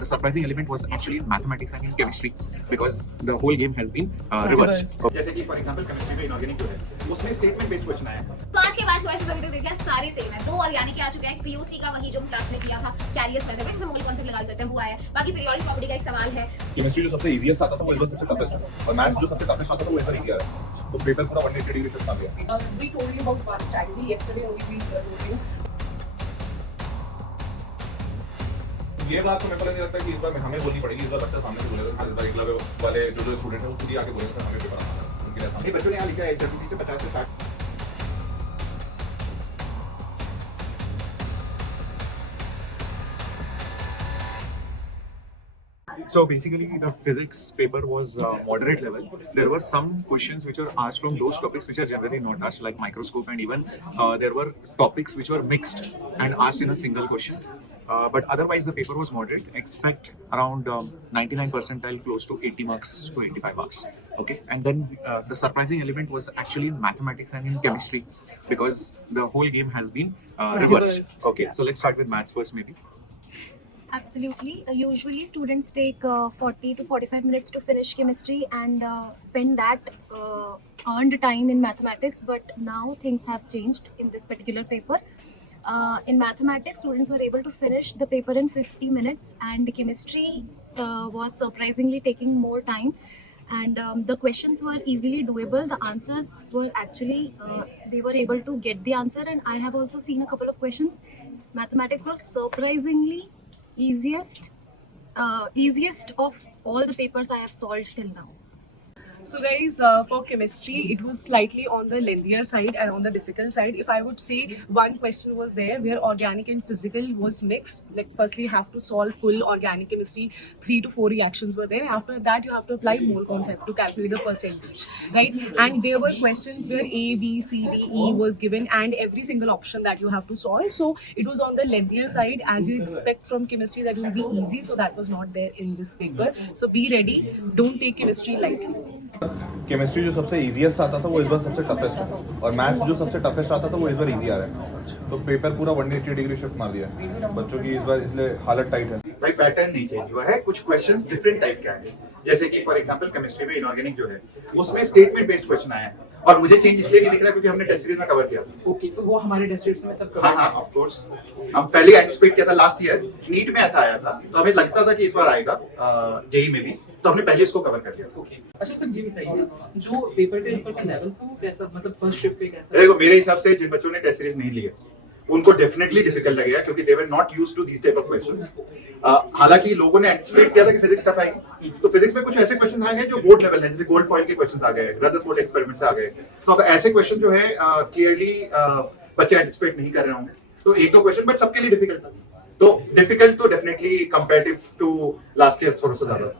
the surprising element was actually in mathematics and in chemistry because the whole game has been reversed. जैसे कि for example chemistry में inorganic जो है उसमें statement based question आया है। 5 के 5 क्वेश्चंस अभी तक देखे हैं, सारे सेम है। 2 ऑर्गेनिक आ चुके हैं, एक पीओसी का वही जो हम क्लास में किया था कैरियर्स मेथड में जिसे मोल कॉन्सेप्ट लगा करते हैं वो आया है। बाकी पीरियोडिक प्रॉपर्टी का एक सवाल है। केमिस्ट्री जो सबसे इजीएस्ट आता था वो इस बार सबसे टफेस्ट है और मैथ्स जो सबसे टफेस्ट आता था वो इस बार इजी आ रहा है। तो पेपर पूरा 180 डिग्री शिफ्ट आ गया। We told you about one strategy yesterday only. We told you. ये बात तो मेरे को नहीं लगता कि इस बार हमें बोलनी पड़ेगी। इस बार बच्चा सामने से बोलेगा सर, इस बार एकलव्य वाले जो स्टूडेंट है वो खुद ही आके बोलेंगे सर हमें पेपर आना है। उनके लिए आसान नहीं, बच्चों ने यहाँ लिखा है 30 से 50 से 60। So basically, the physics paper was moderate level. There were some questions which were asked from those topics which are generally not asked, like microscope, and even there were topics which were mixed and asked in a single question. But otherwise, the paper was moderate. Expect around 99 percentile, close to 80 marks to 85 marks. Okay, and then the surprising element was actually in mathematics and in chemistry because the whole game has been reversed. Okay, so let's start with maths first, maybe. Absolutely. Usually students take 40 to 45 minutes to finish chemistry and spend that earned time in mathematics, but now things have changed in this particular paper. In mathematics, students were able to finish the paper in 50 minutes and chemistry was surprisingly taking more time. And the questions were easily doable. The answers were actually, they were able to get the answer, and I have also seen a couple of questions. Mathematics was surprisingly easiest of all the papers I have solved till now. So guys, for chemistry, it was slightly on the lengthier side and on the difficult side. If I would say one question was there where organic and physical was mixed. Like firstly, you have to solve full organic chemistry. 3 to 4 reactions were there. After that, you have to apply mole concept to calculate the percentage, right? And there were questions where A, B, C, D, E was given and every single option that you have to solve. So it was on the lengthier side as you expect from chemistry that it will be easy. So that was not there in this paper. So be ready. Don't take chemistry lightly. Chemistry जो सबसे easiest आता था वो इस बार सबसे toughest है और maths जो सबसे टफेस्ट आता था वो इस बार इजी आ रहा है। तो पेपर पूरा 180 डिग्री शिफ्ट मार दिया है बच्चों की इस बार, इसलिए हालत टाइट है। भाई पैटर्न नहीं चेंज हुआ है, कुछ क्वेश्चंस डिफरेंट टाइप के आए हैं। जैसे कि फॉर एग्जांपल केमिस्ट्री में इनऑर्गेनिक जो है उसमें स्टेटमेंट बेस्ड क्वेश्चन आया है और मुझे चेंज इसलिए नहीं दिख रहा क्योंकि हमने टेस्ट सीरीज में कवर किया था। Okay, so वो हमारे टेस्ट सीरीज में सब हाँ ऑफ कोर्स हम पहले एंटिसिपेट किया था लास्ट ईयर नीट में ऐसा आया था तो हमें लगता था कि इस बार आएगा जेई में भी, तो हमने पहले इसको कवर कर लिया। ओके अच्छा सर ये बताइए जो पेपर टेस्ट का लेवल था वो कैसा, मतलब फर्स्ट शिफ्ट पे कैसा? देखो मेरे हिसाब से जिन बच्चों ने टेस्ट सीरीज नहीं लिए उनको डेफिनेटली डिफिकल्ट लगेगा क्योंकि they were not used to these type of questions. हालांकि लोगों ने एंटिसिपेट किया था कि फिजिक्स टफ आएगी, तो फिजिक्स में कुछ ऐसे क्वेश्चंस आए हैं जो बोर्ड लेवल है, जैसे गोल्ड फॉइल के क्वेश्चंस आ गए, रदरफोर्ड एक्सपेरिमेंट्स आ गए। तो अब ऐसे क्वेश्चन जो है क्लियरली बच्चे एंटिसिपेट नहीं कर रहे होंगे, तो एक दो क्वेश्चन बट सबके लिए डिफिकल्ट था। तो डिफिकल्ट तो definitely comparative to last year थोड़ा सा ज्यादा था।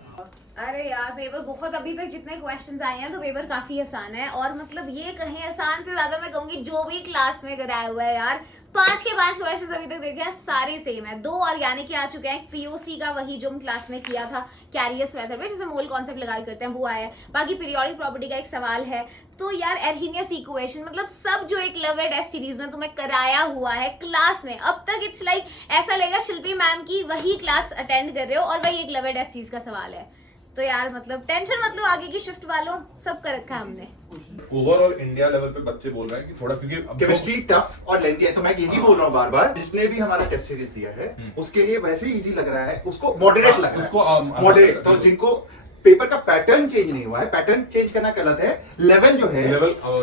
अरे यार पेपर बहुत, अभी तक जितने क्वेश्चंस आए हैं तो पेपर काफी आसान है और मतलब ये कहें आसान से ज्यादा मैं कहूंगी जो भी क्लास में कराया हुआ है यार। 5 के 5 क्वेश्चंस अभी तक देखे हैं, सारे सेम है। 2 ऑर्गेनिक के आ चुके हैं, पीओसी का वही जो हम क्लास में किया था कैरियर्स मेथड में जिसे मोल कॉन्सेप्ट लगा करते हैं वो आया है। बाकी पीरियोडिक प्रॉपर्टी का एक सवाल है। तो यार एर्हीनियस इक्वेशन मतलब सब जो एकलव्य टेस्ट सीरीज में तुम्हें कराया हुआ है क्लास में अब तक, इट्स लाइक ऐसा लगेगा शिल्पी मैम की वही क्लास अटेंड कर रहे हो और वही एकलव्य टेस्ट सीरीज का सवाल है। तो यार मतलब टेंशन मत लो, आगे की शिफ्ट वालों सब कर रखा है हमने। ओवरऑल इंडिया लेवल पे बच्चे बोल रहे हैं कि थोड़ा क्योंकि केमिस्ट्री टफ और लेंथी है, तो मैं यही बोल रहा हूँ बार बार जिसने भी हमारा टेस्ट सीरीज दिया है उसके लिए वैसे ही इजी लग रहा है, उसको मॉडरेट लग रहा है, उसको मॉडरेट। तो जिनको पेपर का पैटर्न चेंज नहीं हुआ है, पैटर्न चेंज करना गलत है, लेवल जो है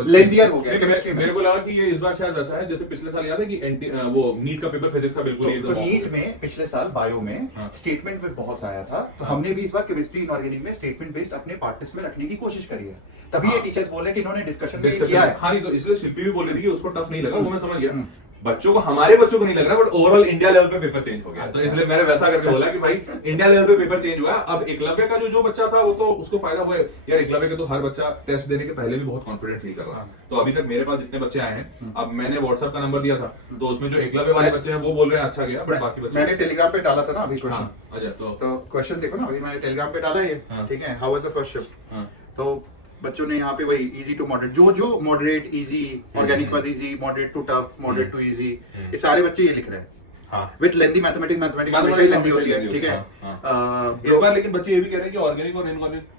लेंथियर हो गया केमिस्ट्री में। मेरे को लगा कि ये इस बार शायद वैसा है जैसे पिछले साल याद है कि वो नीट का पेपर फिजिक्स का बिल्कुल तो नीट में पिछले साल बायो में स्टेटमेंट में बहुत आया था, तो हमने भी इस बार केमिस्ट्री इनऑर्गेनिक में स्टेटमेंट बेस्ड अपने पार्ट टेस्ट में रखने की कोशिश करी है। तभी ये टीचर्स बोल रहे हैं कि इन्होंने डिस्कशन में किया है। हाँ नहीं तो इसलिए शिल्पी भी बोल रही थी कि उसको टफ नहीं लगा, वो मैं समझ गया। बच्चों को, हमारे बच्चों को नहीं लग रहा, बट ओवरऑल इंडिया लेवल पे पेपर चेंज हो गया। तो इसलिए मैंने वैसा करके बोला कि भाई इंडिया लेवल पे पेपर चेंज हुआ। अब एकलव्य का जो बच्चा था वो तो उसको फायदा हुआ यार। एकलव्य के तो हर बच्चा टेस्ट देने के पहले भी बहुत कॉन्फिडेंस नहीं कर रहा। तो अभी तक मेरे पास जितने बच्चे आए हैं, अब मैंने व्हाट्सएप का नंबर दिया था तो उसमें जो एकलव्य वाले बच्चे हैं वो बोल रहे हैं अच्छा गया, बट बाकी बच्चे मैंने टेलीग्राम पे डाला था ना अभी क्वेश्चन। अच्छा तो क्वेश्चन देखो ना, अभी मैंने टेलीग्राम पे डाला है, ठीक है, how was the first shift. तो बच्चों ने यहाँ पे वही इजी टू मॉडरेट, जो moderate, easy, organic was easy, moderate to tough, moderate to easy, ये सारे बच्चे ये लिख रहे हैं। हाँ। विद लेंथी मैथमेटिक्स हमेशा ही लेंथी होती है, ठीक है। इस बार लेकिन बच्चे ये भी कह रहे हैं कि ऑर्गेनिक और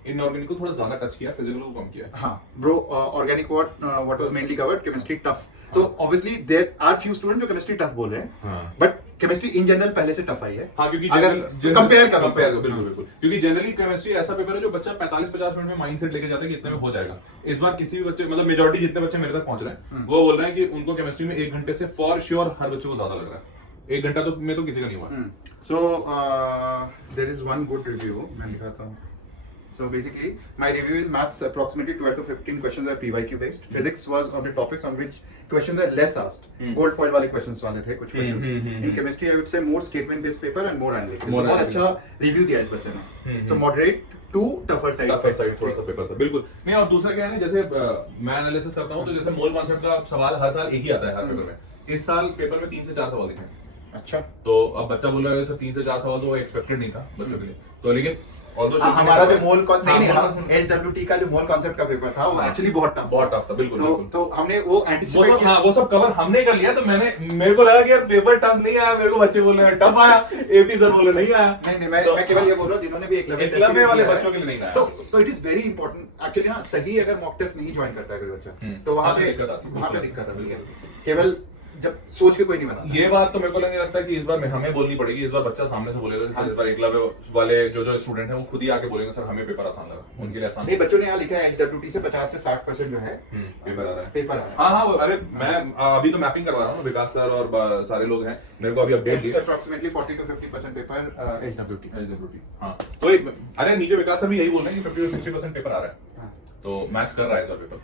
इनऑर्गेनिक को थोड़ा ज्यादा टच किया, फिजिकल को कम किया। हाँ bro, organic what was mainly covered, chemistry tough. तो obviously there are few student जो केमिस्ट्री टफ बोल रहे हैं, बट केमिस्ट्री इन जनरल पहले से टफ आई है। हाँ, क्योंकि अगर कंपेयर करो तो। बिल्कुल, क्योंकि जनरली केमिस्ट्री ऐसा पेपर है जो बच्चा 45-50 मिनट में माइंडसेट लेके जाता है कि इतने में हो जाएगा। इस बार किसी भी बच्चे, मतलब मेजॉरिटी जितने बच्चे मेरे तक पहुंच रहे हैं वो बोल रहे हैं कि उनको केमिस्ट्री में 1 घंटे से फॉर श्योर हर बच्चे को ज्यादा लग रहा है। 1 घंटा तो में तो किसी का नहीं हुआ। So there is one good review मैं दिखाता हूँ। So basically, my review is maths approximately 12 to 15 questions are PYQ based. Physics was on the topics on which questions are less asked. Gold foil वाले questions वाले थे कुछ questions. In chemistry, I would say more statement based paper and more analytical. More बहुत analytical. अच्छा review दिया इस बच्चे ने. So moderate to tougher side. Tougher side थोड़ा सा पेपर था, बिल्कुल। नहीं, और दूसरा क्या है ना, जैसे मैं एनालिसिस करता हूँ तो जैसे मोल कॉन्सेप्ट का सवाल हर साल एक ही आता है हर पेपर में। इस साल पेपर में 3 से 4 सवाल दिखे हैं। अच्छा। तो अब बच्चा बोल रहा है सर 3 से 4 सवाल तो एक्सपेक्टेड नहीं था बच्चों के लिए, तो लेकिन हमारा जो मोल HWT का जो मोल कॉन्सेप्ट का पेपर था वो एक्चुअली बहुत टफ था, बिल्कुल। तो हमने वो एंटिसिपेट किया। वो सब कवर हमने कर लिया, तो मेरे को लगा कि यार पेपर टफ नहीं आया, मेरे को बच्चे बोल रहे हैं टफ आया, एपी सर बोल रहे नहीं आया। नहीं, मैं केवल ये बोल रहा हूँ जिन्होंने भी एकलव्य वाले बच्चों के लिए नहीं आया। तो it is very important actually ना, सही अगर मॉक टेस्ट नहीं ज्वाइन करता है कोई बच्चा तो वहां पे दिक्कत आती है। केवल जब सोच के कोई नहीं बना। ये बात तो मेरे को नहीं लगता कि इस बार हमें बोलनी पड़ेगी। इस बार बच्चा सामने से बोलेगा। हाँ। इस बार एकलव्य वाले जो स्टूडेंट हैं वो खुद ही आके बोलेंगे सर हमें पेपर आसान लगा, उनके लिए आसान नहीं। बच्चों ने यहाँ लिखा है HWT से 50 से 60% जो है पेपर आ रहा है। हाँ, अरे मैं अभी तो मैपिंग करवा रहा हूँ, विकास सर और सारे लोग हैं, मेरे को अभी अपडेट दिए। Approximately 40 to 50% paper HWT। हाँ, तो अरे नीचे विकास सर भी यही बोल रहे हैं कि 50 to 60% पेपर आ रहा है, तो मैच कर रहा है सर पेपर।